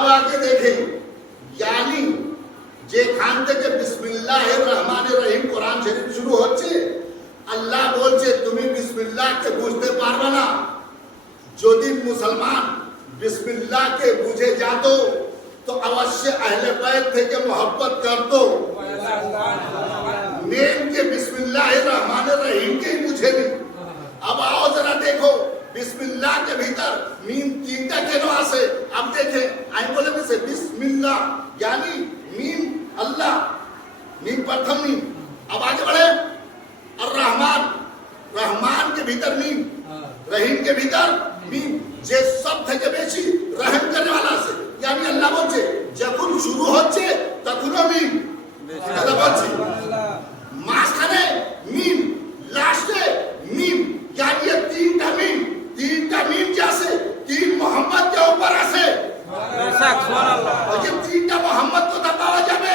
अब आगे देखें, यानी যেখান থেকে বিসমিল্লাহির রহমানির রহিম কোরআন শরীফ শুরু হচ্ছে, আল্লাহ বলছে তুমি বিসমিল্লাহকে বুঝতে পারবে না। যদি মুসলমান বিসমিল্লাহকে বুঝে যেত तो अवश्य अहले बैत থেকে मोहब्बत करतो। नेम के बिस्मिल्लाहिर रहमानिर रहीम के पूछे नहीं। अब आओ जरा देखो बिस्मिल्लाह के भीतर मीम तीनटा केन आसे। अब देखें आई बोले से बिस्मिल्लाह यानी मीम अल्लाह, मीम प्रथम मीम। अब आगे बढ़े और रहमान, रहमान के भीतर मीम, रहीम के भीतर मीम, जे सब থেকে বেশি রহম करने वाला से यानी अल्लाह বলছে যখন শুরু হচ্ছে তখনও মিম কথা বলছি, মাঝখানে মিম, লাস্টে মিম, यानी ये तीनটা মিম जैसे तीन मोहम्मद के ऊपर আছে बेशक सुभान अल्लाह। और ये तीनটা मोहम्मद को दबावा जाবে।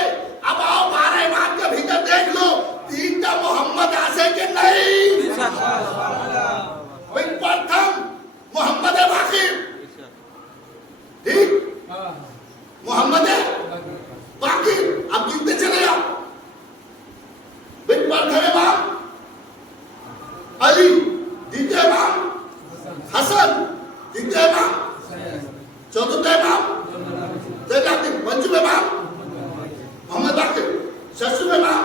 अब आओ 12 इमाम के भीतर देख लो तीनটা मोहम्मद আছে कि नहीं। बेशक सुभान अल्लाह। भाई प्रथम मोहम्मद बाकिर, ठीक, मोहम्मद बाकिर। अब गिनते चले जाओ। प्रथम इमाम अली, द्वितीय इमाम हसन, तृतीय इमाम, चतुर्थ इमाम जैनुद्दीन, पंचम इमाम मोहम्मद बाकिर, षष्ठ इमाम,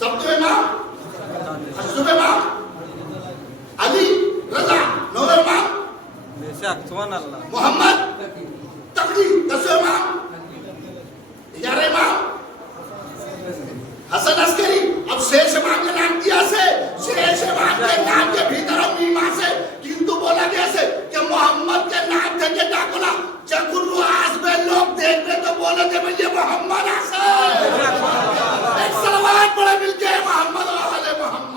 सप्तम इमाम, अष्टम इमाम अली रजा, नौवें इमाम बेशक सुभान अल्लाह मोहम्मद तकी, 10वें इमाम, 11वें इमाम हसन अस्करी। अब शेष इमाम के नाम किया से शेष इमाम के नाम के भीतर मीम আছে, কিন্তু বলা গেছে যে মোহাম্মদ के नाम থেকে ডাকো না, যখন ও আসবে লোক দেখবে তো বলে দেবে যে মোহাম্মদ আছে। এক সালাওয়াত পড়ে মিলকে মোহাম্মদ ওয়ালে মোহাম্মদ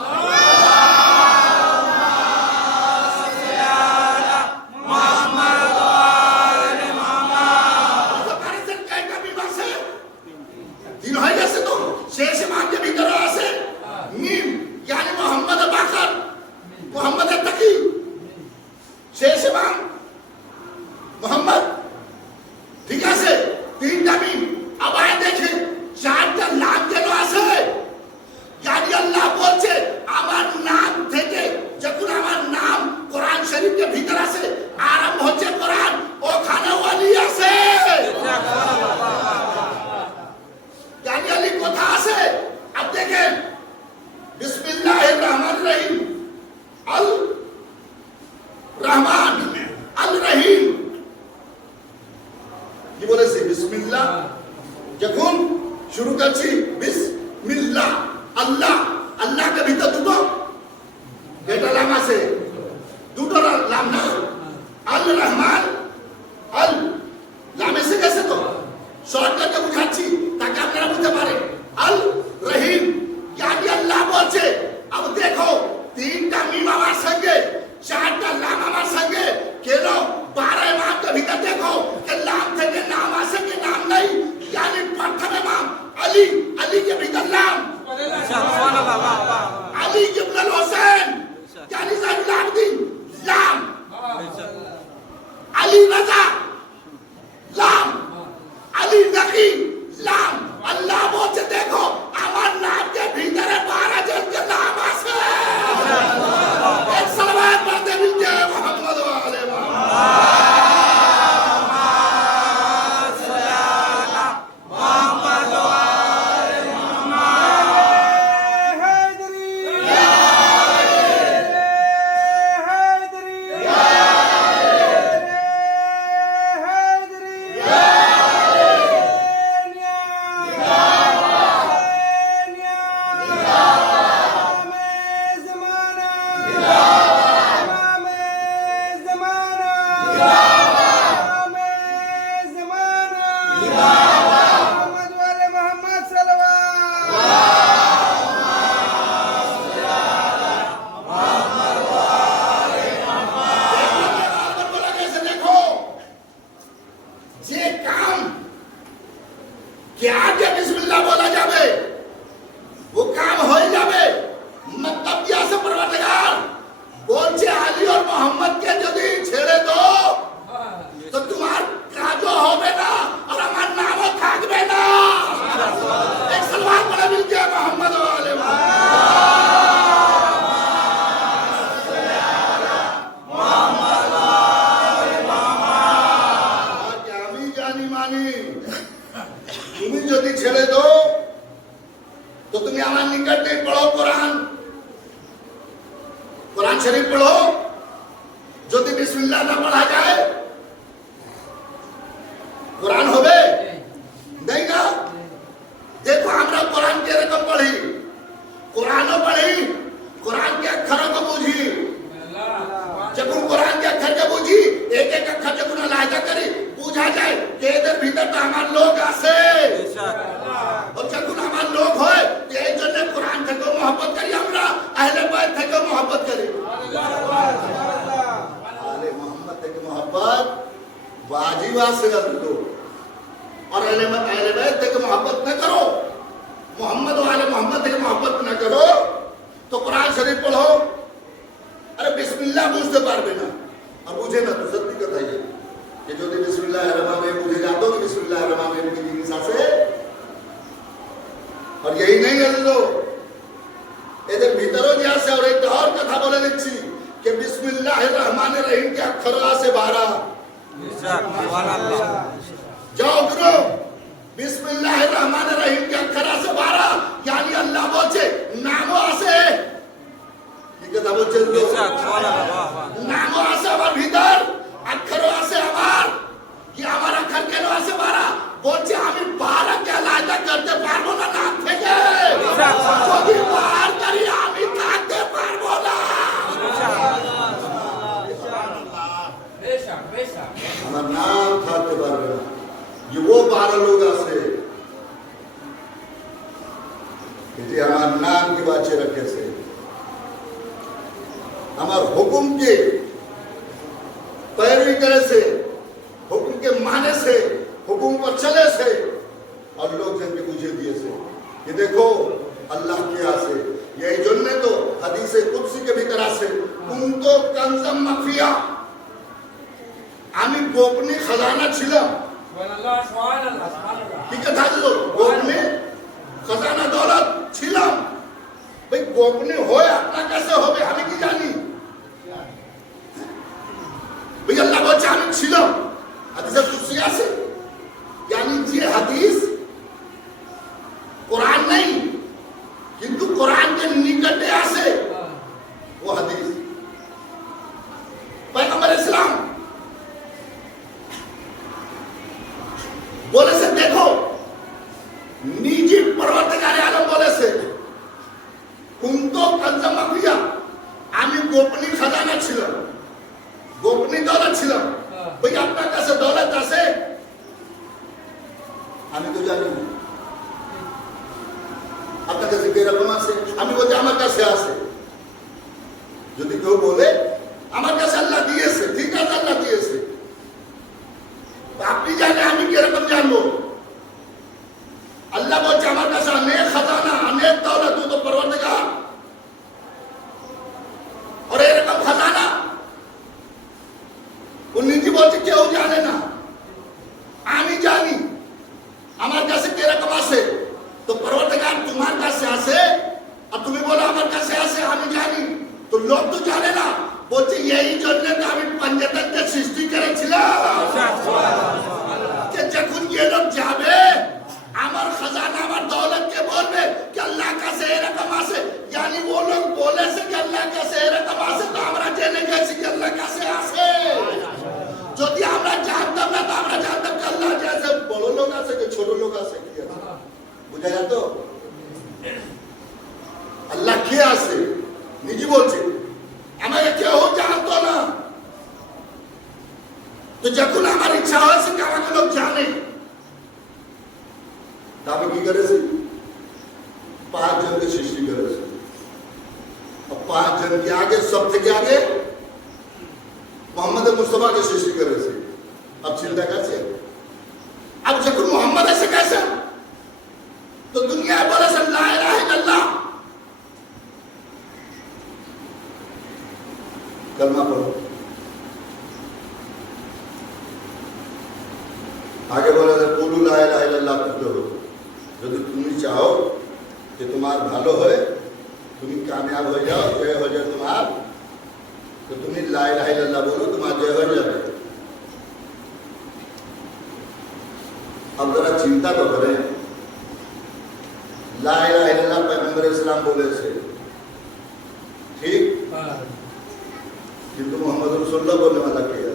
शेष इमाम के भीतर আছে मीम यानी मोहम्मद बाकर, मोहम्मद तकी, शेष इमाम मोहम्मद, ठीक আছে তিনটা मीम। अब आए देखें চারটা নাম কেন আছে, यानी अल्लाह বলছে আমার নাম থেকে যখন আমার নাম কোরআন শরীফের ভিতর আছে আরম্ভ হচ্ছে কোরআন, ওখানে ওয়ালি আছে। यानी अली कोथा আছে। अब देखें बिस्मिल्लाहिर रहमानिर रहीम, अल रहमान अल रहीम কি বলেছে বিসমিল্লাহ যখন শুরু করছি বিসমিল্লাহ আল্লাহ, আল্লাহ के ভিতর দুটো এটা নাম আছে, দুটো নাম না, अल रहमान अल নাম এসে গেছে তো শর্ট করে বুঝাচ্ছি তাকে আপনারা বুঝতে পারেন। अल रहीम यानी अल्लाह বলছে अब देखो तीनটা मीम আমার সঙ্গে চারটা নাম আমার সঙ্গে কেন 12 इमाम के भीतर देखो कि नाम থেকে नाम আছে कि नाम नहीं, यानी प्रथम इमाम अली, अली के भीतर नाम सुभान अल्लाह, अली इब्न हुसैन यानी जैनुल आबिदीन नाम, अली रजा नाम, अली नकी नाम। अल्लाह বলছে দেখো আমার নাম के भीतर 12 জন के नाम আছে। एक सलावत पढ़ते मिलके मोहम्मद वाले मोहम्मद मोहम्मद के यदि छेड़े दो तो तुम्हारा जो हो মানি। তুমি যদি ছেড়ে দো তো তুমি আমার নিকটে পড়ো কোরআন, কোরআন শরীফ পড়ো। যদি বিসমিল্লাহ না পড়া যায় কোরআন হবে नहीं ना। देखो हमरा कुरान के रकम पढ़ी, कुरानो पढ़ी, कुरान के अक्षरों को बूझी। जब कुरान के अक्षर को बूझी, एक एक अक्षर जब लायदा करी बूझा जाए कि इधर भीतर तो हमारे लोग आसे और जब हमारे लोग होए तो एक जन ने कुरान थे को मोहब्बत करी, हमरा अहले बैत थे को मोहब्बत करी। अहले मोहम्मद थे को मोहब्बत वाजिब से कर और अहले बैत थे को मोहब्बत न करो, मोहम्मद वाले मोहम्मद थे को मोहब्बत न करो तो कुरान शरीफ पढ़ो। अरे बिस्मिल्लाह बुझते पारबे ना और बुझे ना तो सत्य कथा है कि जो बिस्मिल्लाहिर रहमान रहीम बुझे जातो कि बिस्मिल्लाहिर रहमान रहीम की जिंदगी से। और यही नहीं है लो इधर भीतरों जैसे और एक और कथा बोले लिखी कि बिस्मिल्लाहिर रहमान रहीम के अक्षरों से 12 जाओ गुरु बिस्मिल्लाहिर रहमान रहीम के अक्षरों से 12 यानी अल्लाह बोले नामों से কথা বলছেন তো নামও আছে আমার ভিতর, অক্ষরও আছে আমার। কি আমার অক্ষর কেন আছে 12? বলছে আমি 12 কে আলাদা করতে পারবো না নাম থেকে। যদি বার করি আমি থাকতে পারবো না। আমার নাম থাকতে পারবে না। ये वो 12 लोग আছে যে আমার নাম কি বাঁচিয়ে রেখেছে, हमार हुकुम के पैरवी करे से, हुकुम के माने से, हुकुम पर चले से और लोग जन के पूछे दिए से कि देखो अल्लाह के आसे। यही जन्ने तो हदीस कुदसी के भीतर आसे कुंतो कंजम मखफिया, आमी गोपनीय खजाना छिलाम। सुभानअल्लाह सुभानअल्लाह सुभानअल्लाह। ठीक है था जो गोपनीय खजाना दौलत छिलाम। भाई गोपनीय होए अपना कैसे होबे हमें की जानी। भाई अल्लाह बोलছে আমি ছিলাম হাদিসে কুদসি আছে, यानी যে হাদিস কোরআন নাই কিন্তু কোরআন के নিকটে আছে वो হাদিস पैगंबर इस्लाम बोले से देखो निजी परवरदिगारे आलम बोले से कुंतो कंजम मखफिया, আমি গোপনীয় খাজানা ছিলাম, গোপনীয় দৌলত ছিলাম। ভাই আপনার কাছে দৌলত আছে আমি তো জানি না, আপনার কাছে কিরকম আছে আমি বলছি আমার কাছে আছে। যদি কেউ বলে আমার কাছে আল্লাহ দিয়েছে, ঠিক আছে আল্লাহ দিয়েছে, আপনি জানেন আমি কিরকম জানবো? আল্লাহ বলছে আমার কাছে অনেক খাজানা অনেক দৌলত, তো পরওয়ারদিগার और এরকম খাজানা ও নিজে বলছে কেউ জানে না, আমি জানি আমার কাছে কিরকম আছে। তো পরওয়ারদিগার তোমার কাছে আছে আর তুমি বলো আমার কাছে আছে আমি জানি, তো লোক তো জানে না। বলছে এই জন্য তো আমি পঞ্চতত্ত্ব সৃষ্টি করেছিলাম যে যখন ये लोग যাবে আমার খাজানা আমার দৌলত কে বলবে कि अल्लाह কাছে এরকম আছে, यानी वो लोग बोले से कि अल्लाह কাছে এরকম আছে তো আমরা জেনে গেছি कि अल्लाह কাছে আছে। যদি আমরা জানতাম না তো আমরা জানতাম कि अल्लाह जैसे বড় লোক আছে कि ছোট লোক আছে কি আছে বুঝা যায় তো। আল্লাহ কে আছে নিজে বলছে আমাকে কেউ জানতো না। তো যখন আমার ইচ্ছা হয়েছে कि আমাকে লোক জানে तब की करे से 5 जन की सृष्टि करे से, और 5 जन के आगे सबसे के आगे मोहम्मद मुस्तफा की सृष्टि करे से। अब चिंता कैसे, अब जब मोहम्मद ऐसे कैसे तो दुनिया बोले से ला इलाहा इल्लल्लाह कलमा पढ़ो। आगे बोले कुलू ला इलाहा इल्लल्लाह कहते हो। যদি তুমি চাও যে তোমার ভালো হয়, তুমি কামিয়াব হয়ে যাও, জয় হয়ে যায় তোমার, তো তুমি লা ইলাহা ইল্লাল্লাহ বলো, তোমার জয় হয়ে যাবে। अब जरा चिंता तो करें, ला इलाहा इल्लल्लाह पैगंबर इस्लाम बोले से ठीक, किंतु मोहम्मद रसूलुल्लाह बोलने वाला क्या है?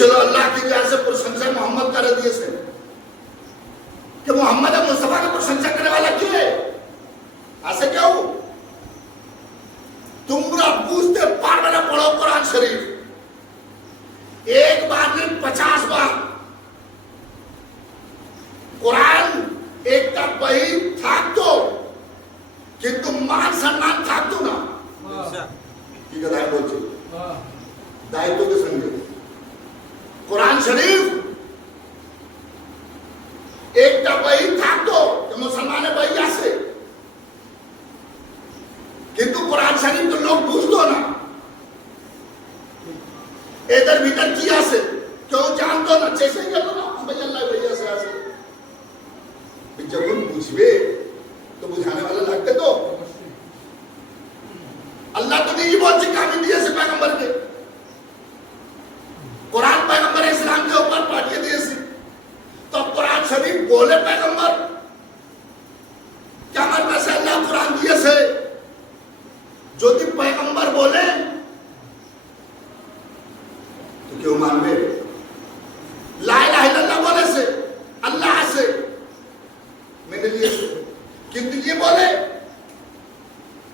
चलो अल्लाह की दया से प्रशंसा मोहम्मद कर दिए से कि मोहम्मद मुस्तफा की प्रशंसा करने वाला क्यों है? ऐसे क्यों? तुम पूछते बार बार पढ़ो कुरान शरीफ, एक बार नहीं 50 बार। कुरान एक का बही थाक दो किंतु मान सम्मान थाक दो ना, ठीक है? बोलते दायित्व के संगे कुरान शरीफ एक का बही थाक दो कि मुसलमान बही से, किंतु कुरान शरीफ तो लोग पूछ दो ना इधर भीतर किया से क्यों जान दो ना, जैसे ही ना भैया अल्लाह भैया से ऐसे जब उन पूछवे तो बुझाने वाला लगते तो अल्लाह तो नहीं बोल चिका भी दिए से पैगंबर के, कुरान पैगंबर इस्लाम के ऊपर पाठिए दिए से, तो कुरान शरीफ बोले पैगंबर क्या मतलब से अल्लाह कुरान दिए से जो कि पैगंबर बोले तो क्यों मानवे? ला इलाहा इल्लल्लाह बोले से अल्लाह से मैंने लिए से, किंतु ये बोले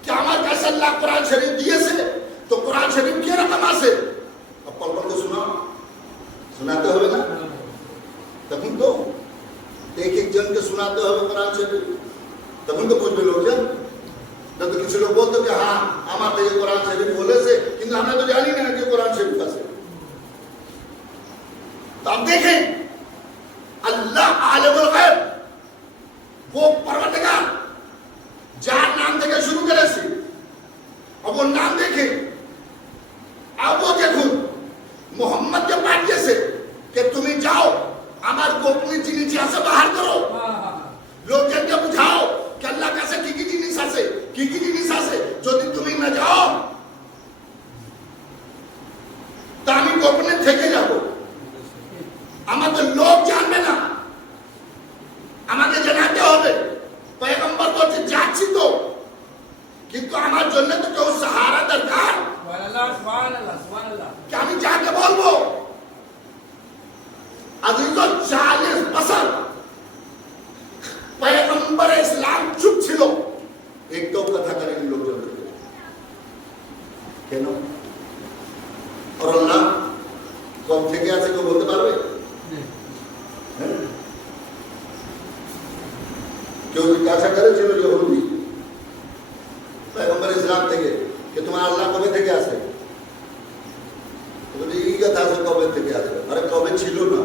क्या हमारे कैसे अल्लाह कुरान शरीफ दिए से, तो कुरान शरीफ की रकम से अब पढ़ पढ़ के सुनाते हो ना, तब तो एक एक जन के सुनाते हो कुरान शरीफ, तब तो पूछ लोग जन तो किसी लोग बोलते कि हाँ हमारे ये कुरान शरीफ बोले से, किंतु हमने तो जानी नहीं कि कुरान शरीफ का से। तो अब देखें अल्लाह आलिमुल गैब, वो परवरदिगार जार नाम देकर शुरू करे से, अब वो नाम देखे, अब वो देखो मोहम्मद के पाठ्य से कि तुम्हें जाओ हमारे गोपनीय जिनिस से बाहर करो, लोग जन के बुझाओ कि अल्लाह कैसे की जिनिस से जो दिन तुम्हें न जाओ तामी गोपनीय থেকে যাব, আমাদের লোক জানবে না, আমাকে জানাতে হবে पैगंबर বলছে যাচ্ছি তো, কিন্তু আমার জন্য তো কেউ সাহারা দরকার, সুবহানাল্লাহ সুবহানাল্লাহ সুবহানাল্লাহ, কি আমি যাকে বলবো? अभी तो 40 बছর पैगंबर इस्लाम चुप छिलो, एक तो कथा करेंगे लोग जरूर কেন? और अल्लाह कब থেকে আছে কেউ বলতে পারবে? কেউ জিজ্ঞাসা করেছিল ইহুদি पैगंबर इस्लाम থেকে कि तुम्हारा अल्लाह कবে থেকে আছে? তো এই কথা আছে কবে থেকে আছে, আরে কবে ছিল না,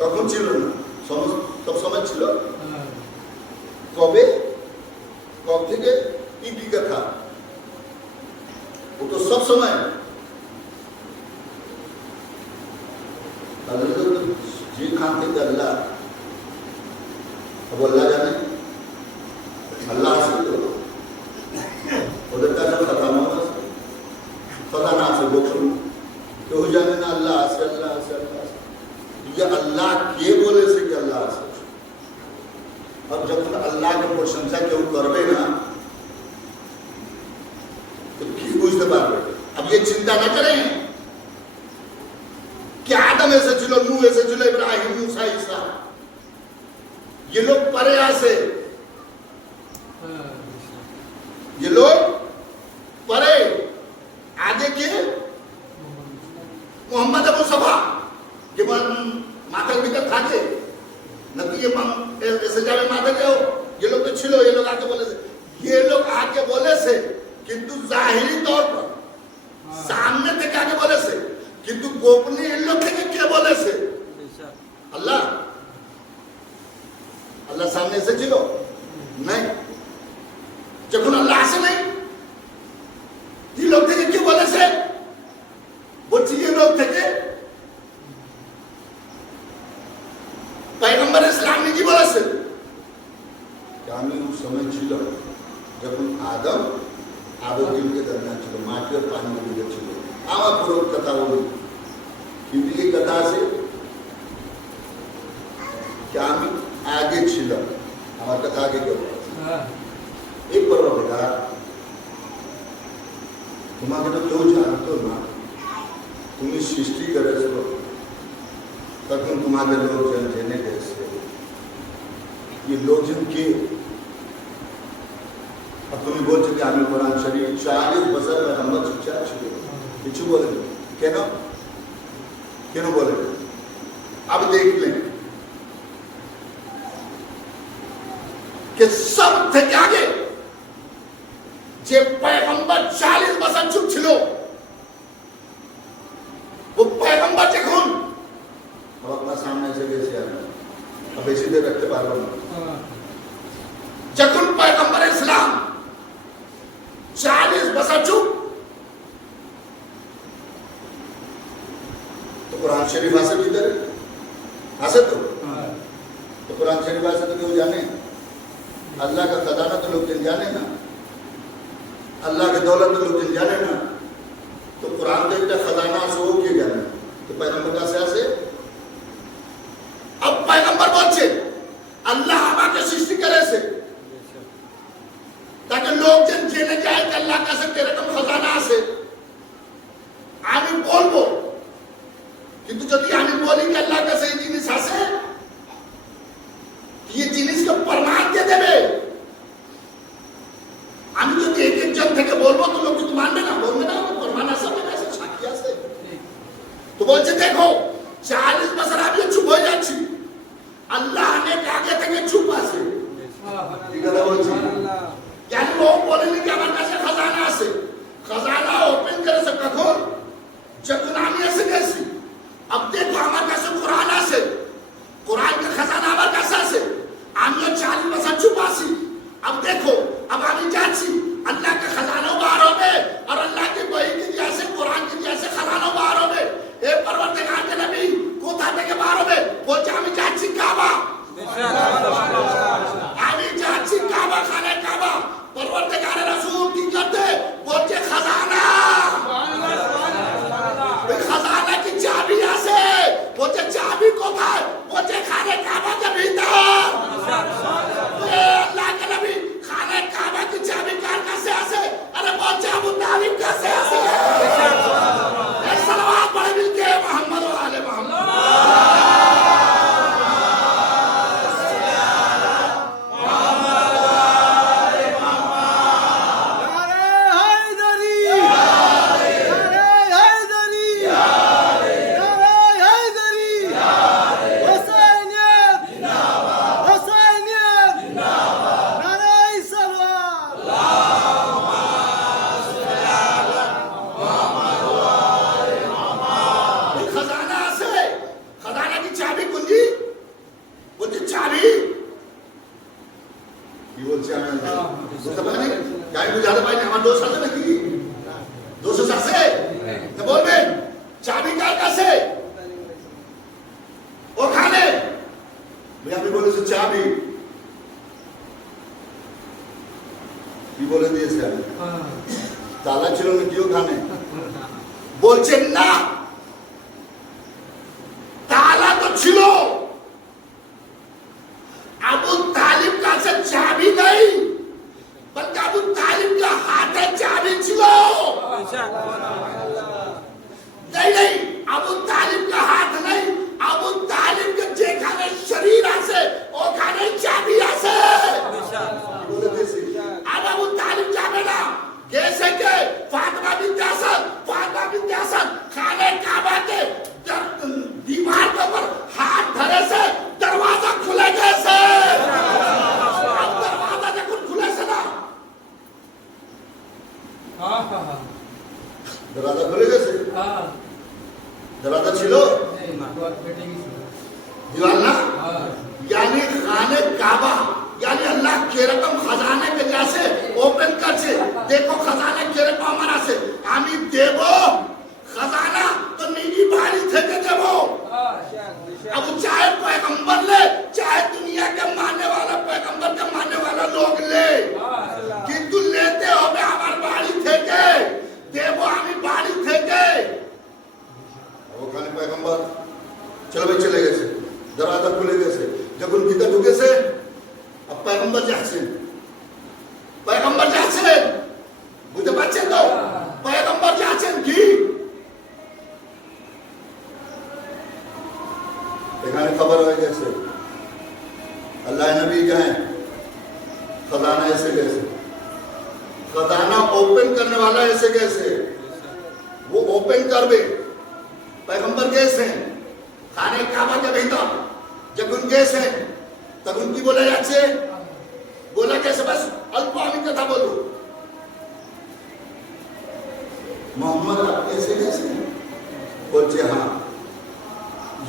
তখন ছিল না, সব সময় ছিল, কবে কব থেকে কি কথা वो तो सब समय जी खान थे अल्लाह, अब अल्लाह जाने अल्लाह से तो उधर का सब पता ना से लोग सुन तो हो जाने ना अल्लाह से अल्लाह से अल्लाह से, ये अल्लाह के बोले से कि अल्लाह से। अब जब तक अल्लाह की प्रशंसा क्यों करबे ना तो की बुझते पारबे। अब ये चिंता न करें कि आदम ऐसे चलो, नूह ऐसे चलो, इब्राहिम, मूसा, ईसा, ये लोग परे से, ये लोग परे, आगे के मोहम्मद मुस्तफा के माथा भीतर था के न तो ये ऐसे जावे माथा के हो, ये लोग तो छिलो, ये लोग आके बोले से, ये लोग आके बोले से किंतु जाहिरी तौर पर सामने थे आके बोले से, किंतु गोपनीय इन लोग थे क्या बोले से अल्लाह अल्लाह सामने से छिलो नहीं, जब अल्लाह से नहीं ये लोग थे क्यों बोले से, वो ये लोग थे पैगंबर इस्लाम ने जी बोला से क्या उस समय छिलो जब आदम आबोदिन के दरमियान छिलो, माटी और पानी के बीच छिलो, आवा पूर्व कथा बोली, क्योंकि ये कथा से তোমাকে তো কেউ জানতো না, তুমি সৃষ্টি করেছো, তখন তোমাকে লোকজন জেনে গেছে। ये लोकজন কে? আর তুমি বলছো কি আমি কোরআন শরীফ 40 বছর পয়গম্বর শিক্ষা ছিল, কিছু বলেন কেন? কেন বলেন? अब देख लें कि सब থেকে আগে যে পয়গম্বর 40 বছর চুপ ছিল, वो পয়গম্বর যখন अब अपना सामने से গেছে, अब বেশি দের রাখতে পারবো না। যখন পয়গম্বর ইসলাম 40 বছর চুপ, तो कुरान शरीफ আছে ভিতরে আছে তো? तो कुरान शरीफ আছে तो কেউ জানে? अल्लाह का खजाना तो लोग जाने ना, अल्लाह की दौलत तो लोग जाने ना, तो कुरान का एक खजाना से वो क्यों जाने? तो पैगंबर का से अब पैगंबर বলছে আল্লাহ আমাকে সৃষ্টি করেছে তাকে লোকজন জেনে যায় যে আল্লাহর কাছে এরকম খজানা আছে। আমি বলবো, কিন্তু যদি আমি বলি যে আল্লাহর কাছে এই জিনিস আছে, ये জিনিস को प्रमाण কে দেবে? আমি যদি এক একজন থেকে বলবো তো লোক কিন্তু মানবে না, বলবে না প্রমাণ আছে, আমার কাছে সাক্ষী আছে। তো বলছে দেখো 40 বছর আমি চুপ হয়ে যাচ্ছি, আল্লাহ অনেক আগে থেকে চুপ আছে। ঠিক কথা বলছি? কেন ও বলেনি যে আমার কাছে খাজানা আছে? খাজানা ওপেন করেছে কখন? যখন আমি এসে গেছি। अब देखो আমার কাছে কোরআন আছে, কোরআন का खजाना আমার কাছে আছে, আমিও 40 বছর চুপ আছি। अब देखो अब আমি যাচ্ছি, अल्लाह का खजाना बाहर হবে और अल्लाह की वही की जैसे कुरान की जैसे खजाना बाहर হবে। ए परवरदिगार के नबी কোথা থেকে बाहर হবে? বলছে আমি যাচ্ছি কাবা, আমি যাচ্ছি কাবা, খানে কাবা। परवरदिगार रसूल কি করতে? বলছে खजाना, ওই खजाना की চাবি আছে। বলছে চাবি কোথায়? বলছে খানে কাবা के भीतर। अल्लाह के नबी खाने काबा की चाबी कार कैसे आसे? अरे बच्चे अबू तालिब कैसे आसे? एक सलवात पढ़े मिलके मोहम्मद व आले मोहम्मद। তালা ছিল নাকি ওখানে? বলছে না, তালা তো ছিল, আবু তালিব কাছে চাবি নেই, বলতে আবু তালিব কে হাতে চাবি ছিল। नहीं আবু তালিব কে হাত নেই, আবু তালিব কে যেখানে শরীর আছে ওখানে চাবি আছে। আর আবু তালিব যাবে না, कैसे के फातिमा बिन्त असद खाने काबा के दीवार के ऊपर हाथ धरे से दरवाजा खुले कैसे? अब दरवाजा जब खुले से ना, दरवाजा खुले कैसे? दरवाजा छिलो दीवार ना, यानी खाने काबा यानी अल्लाह के रकम खजाने के जैसे ओपन करছে। देखो खजाना के रकम हमारा से আমি দেব खजाना तो निजी बाड़ी থেকে দেব। अब चाहे पैगंबर ले, चाहे दुनिया के मानने वाला पैगंबर के मानने वाला लोग ले, কিন্তু लेते হবে আমার বাড়ি থেকে, দেব আমি বাড়ি থেকে। ওখানে पैगंबर চলে গেছে, দরজা খুলে গেছে, যখন ভিতর ঢুকেছে अब पैगंबर जाচ্ছেন, বুঝতে পারছেন তো? पैगंबर এখানে খবর হয়ে গেছে अल्लाह नबी कहें खजाना ऐसे कैसे, खजाना ओपन करने वाला ऐसे कैसे, वो ओपन कर दे। पैगंबर कैसे हैं खाने काबा के भीतर जब उन कैसे तब उनकी बोला जाए बोला कैसे, बस अल्प আমি কথা বলবো मोहम्मद आप कैसे कैसे बोलते हाँ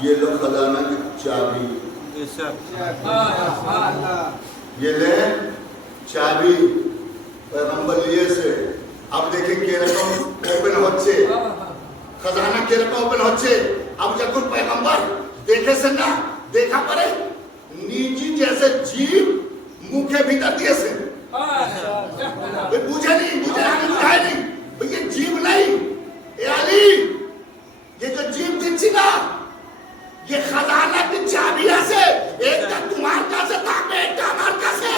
ये लो खजाना की चाबी, ये ले चाबी पैगंबर लिए से। अब देखें किरकम ओपन होच्छे, खजाना किरकम ओपन होच्छे। अब जब पैगंबर देखे से ना देखा पड़े नीची जैसे जीव मुंह के भीतर दिए से बुझे नहीं, बुझे बुझाए नहीं ये जीव नहीं, ये अली ये जो जीव दिखी ना ये खजाना की चाबियां से एक का तुम्हार का से था एक का हमार का से।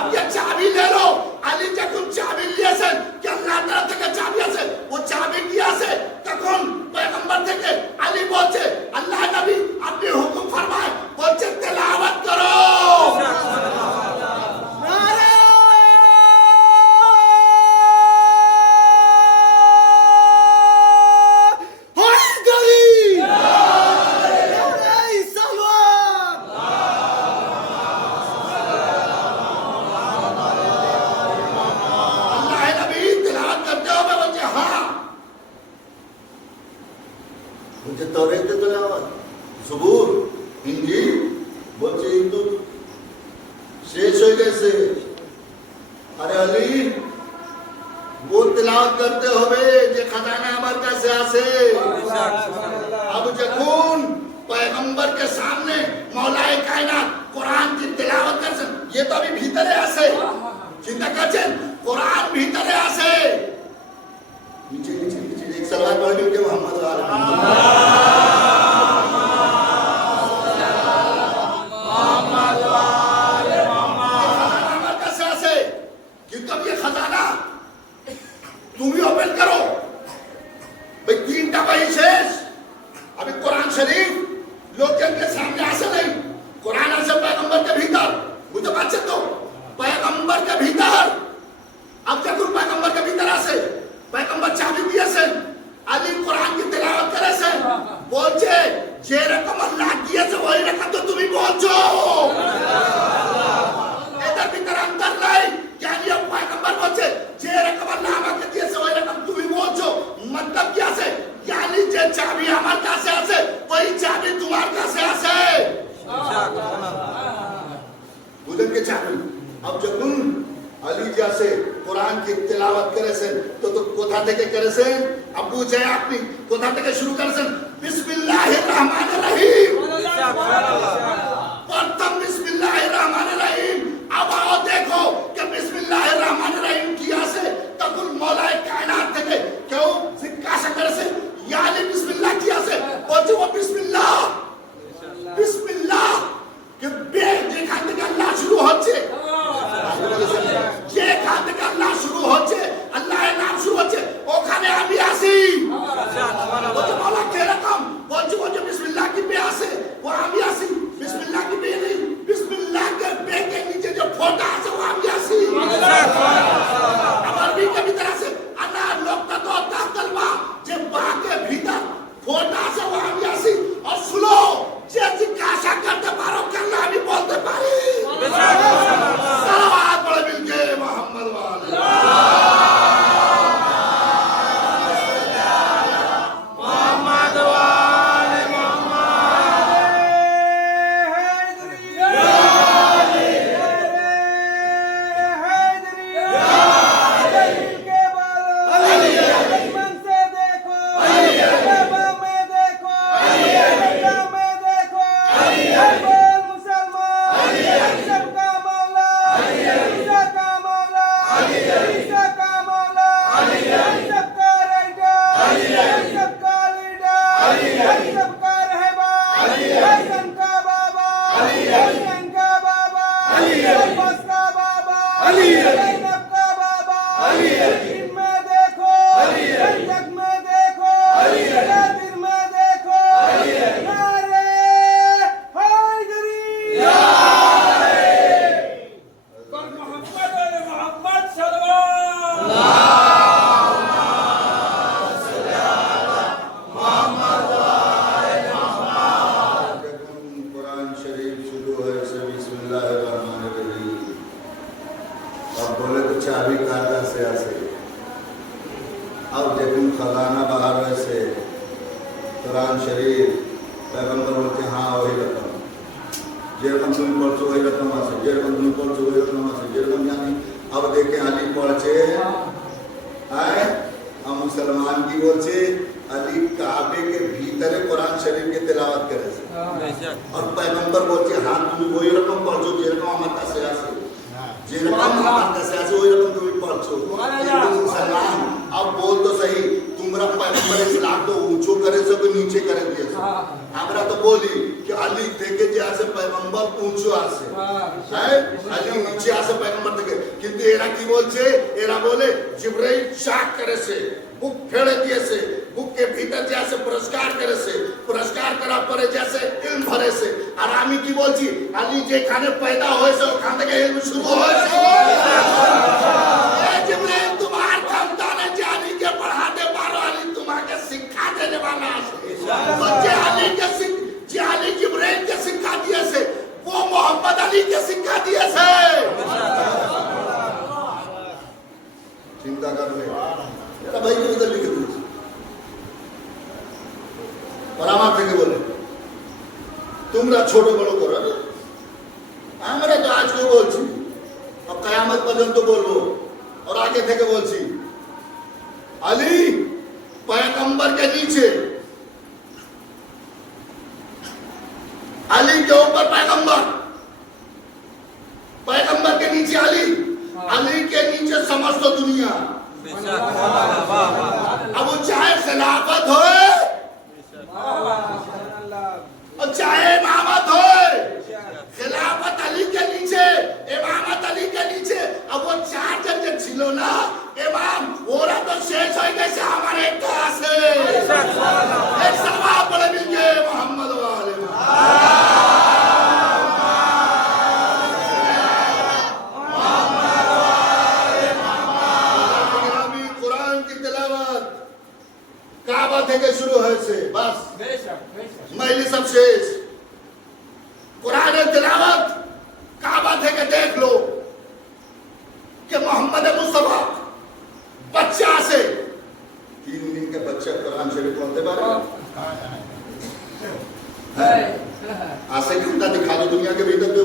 अब ये चाबी ले लो अली जब तुम चाबी लिए से कि अल्लाह तरफ से चाबियां से वो चाबी किया से तकन पैगंबर थे के अली बोलते अल्लाह नबी अपने हुक्म फरमाए बोलते तिलावत करो। अरे अली वो तिलावत करते होवे जे खजाना अमर का से अब जकून पैगंबर के सामने मौलाए कायनात कुरान की तिलावत कर सन ये तो अभी भीतर है ऐसे चिंता करছেন कुरान भीतर है ऐसे नीचे नीचे नीचे एक सलात पढ़ के मोहम्मद वाले तुम ही ओपन करो भाई 3 टका ही शेष। अभी कुरान शरीफ लोग के सामने आसे नहीं, कुरान से पैगंबर के भीतर मुझे बात से तो पैगंबर के भीतर अब जब पैगंबर के भीतर आसे पैगंबर चाबी दिए से अली कुरान की तिलावत करे से बोलचे जे रकम अल्लाह दिए से वही रकम तो तुम ही बोलचो इधर भीतर अंदर नहीं क्या ये पैगंबर बोलचे जे रकम अल्लाह के दिए से वही रकम तुम ही बोलचो मतलब क्या से यानी जे चाबी हमार का से आसे वही चाबी तुम्हार का से आसे बुदन के चाबी। अब जब अली जैसे कुरान की तिलावत करे से तो कोथा থেকে करे से अबू जय आपनी कोथा থেকে शुरू करे से बिस्मिल्लाहिर रहमानिर रहीम प्रथम बिस्मिल्लाहिर रहमानिर रहीम। अब आओ देखो कि बिस्मिल्लाहिर रहमानिर रहीम किया से तकुल मौलाए कायनात থেকে क्यों सिक्का से करे से यानी बिस्मिल्लाह किया से बोलते वो बिस्मिल्लाह बिस्मिल्लाह कि बे যেখান থেকে আল্লাহ শুরু হচ্ছে যেখান থেকে আল্লাহ শুরু হচ্ছে আল্লাহর নাম শুরু হচ্ছে ওখানে আমি আসি বলতে বলা কিরকম বলছে বলছে বিসমিল্লাহ কি বে আসে ও আমি আসি বিসমিল্লাহ কি বে নেই বিসমিল্লাহ के बे के नीचे जो फोटा আছে वो আমি আসি আমার বি के भीतर আছে আল্লাহ লোকটা তো তাকলবা যে বা के भीतर फोटा আছে वो আমি আসি और सुनो যে জিজ্ঞাসা করতে পারো কেন আমি বলতে পারি সালাওয়াত পড়ে মিলকে মোহাম্মদ ওয়ালে মোহাম্মদ ওয়ালে মোহাম্মদ কোরআন শরীফ পয়গম্বর বলছে হ্যাঁ ওই রকম যেরকম তুমি পড়ছো ওই রকম আছে যেরকম তুমি পড়ছো ওই রকম আছে যেরকম জানি अब देखे अली पढ़े हम मुसलमान की बोलছে अली काबे के भीतर कुरान शरीफ के तिलावत करे और पैगंबर बोलছে हाँ তুমি ওই রকম পড়ছো যেরকম আমার কাছে আছে যেরকম আমার কাছে আছে ওই রকম তুমি পড়ছো मुसलमान अब बोल तो सही तुम्हारा पैगंबर इस्लाम तो ऊंचो करे सो कि नीचे करे दिए हमरा तो बोली कि अली देखे जैसे पैगंबर ऊंचो आसे है अली नीचे आसे पैगंबर देखे কিন্তু এরা কি বলছে এরা বলে जिब्राइल चाक करे से बुक फेड़े दिए से बुक के भीतर जैसे पुरस्कार करे से पुरस्कार करा पड़े जैसे इल्म भरे से और আমি কি বলছি अली যেখানে पैदा होए से ওখান থেকে इल्म शुरू होए से ए जिब्राइल तुम्हार क्षमता ने जानी के पढ़ा दे पारो अली तुम्हारे सिखा देने वाला है बच्चे अली के अली जिब्राइल के सिखा दिए से वो मोहम्मद अली के सिखा दिए से चिंता कर ले मेरा भाई को उधर लिख दो और আমার থেকে বলে তোমরা ছোট বড় করো আমরা তো আজকে বলছি अब কিয়ামত পর্যন্ত বলবো और आगे থেকে বলছি अली पैगंबर के नीचे अली के ऊपर पैगंबर पैगंबर के नीचे अली अली के नीचे समस्त दुनिया अब वो चाहे खिलाफत हो और चाहे इमामत हो खिलाफत अली के नीचे इमामत अली के नीचे अब वो चार जन जो छिलो ना इमाम ओरा तो शेष हो गए से हमारे पास एक सवाब बड़े मिलेंगे मोहम्मद वाले काबा থেকে শুরু হয়েছে बस মজলিস सब शेष कुरान तिलावत काबा থেকে देख लो कि मोहम्मद मुस्तफा बच्चा से 3 दिन के बच्चे कुरान शरीफ पढ़ते बारे आसे घंटा दिखा दो दुनिया के भीतर पे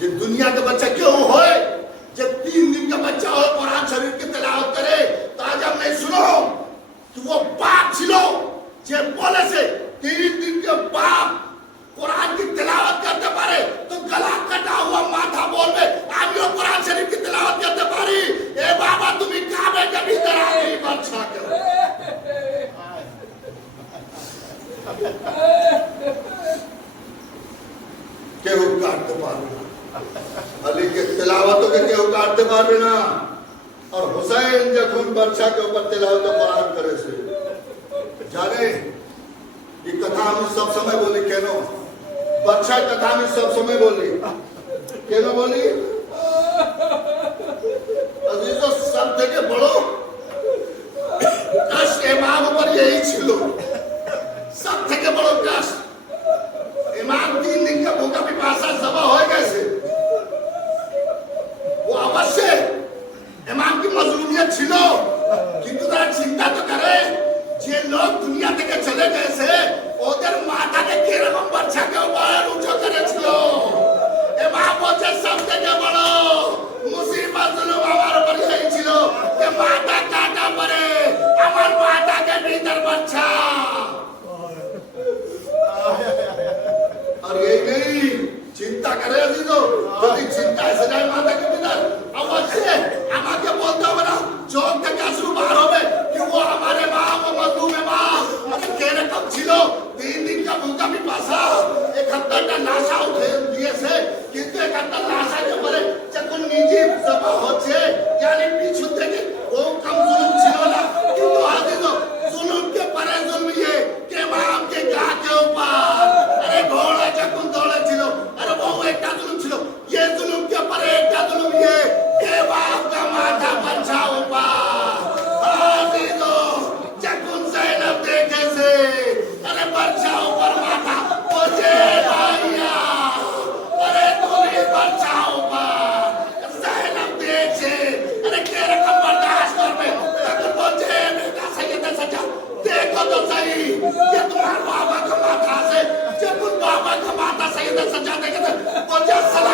जो दुनिया का बच्चा क्यों होए जब 3 दिन का बच्चा हो कुरान शरीफ की तिलावत करे तो आज हम नहीं सुनो कि वो बाप छिलो जे बोले से 3 दिन के बाप कुरान की तिलावत करते पारे तो गला कटा हुआ माथा बोल में आमियों कुरान शरीफ की तिलावत करते पारी ए बाबा तुम्ही काबे के भीतर आ गई बच्चा करो केहू काटते पारबे ना अली के तिलावतों के केहू काटते पारबे ना और हुसैन जखुन बच्चा के ऊपर तिलावत कुरान करे से जाने ये कथा हम सब समय बोली केनो बच्चा कथा में सब समय बोली केनो बोली अजीजों सब থেকে বড় कष्ट इमाम पर यही छिलो सब থেকে বড় कष्ट इमाम 3 दिन का भूखा पिपासा जबा हो गए से वो अवश्य इमाम की मजलूमियत छिलो किंतु जरा चिंता तो करे जे लोग दुनिया থেকে चले गए से ओदर माता के केरम बच्चा के ऊपर ऊंचो करे छिलो इमाम बोले सब থেকে বড় मुसीबत जुल्म हमारे पर यही छिलो कि माता काटा पड़े हमार माता के भीतर बच्चा বলছে দেখে বলছে আসসালাম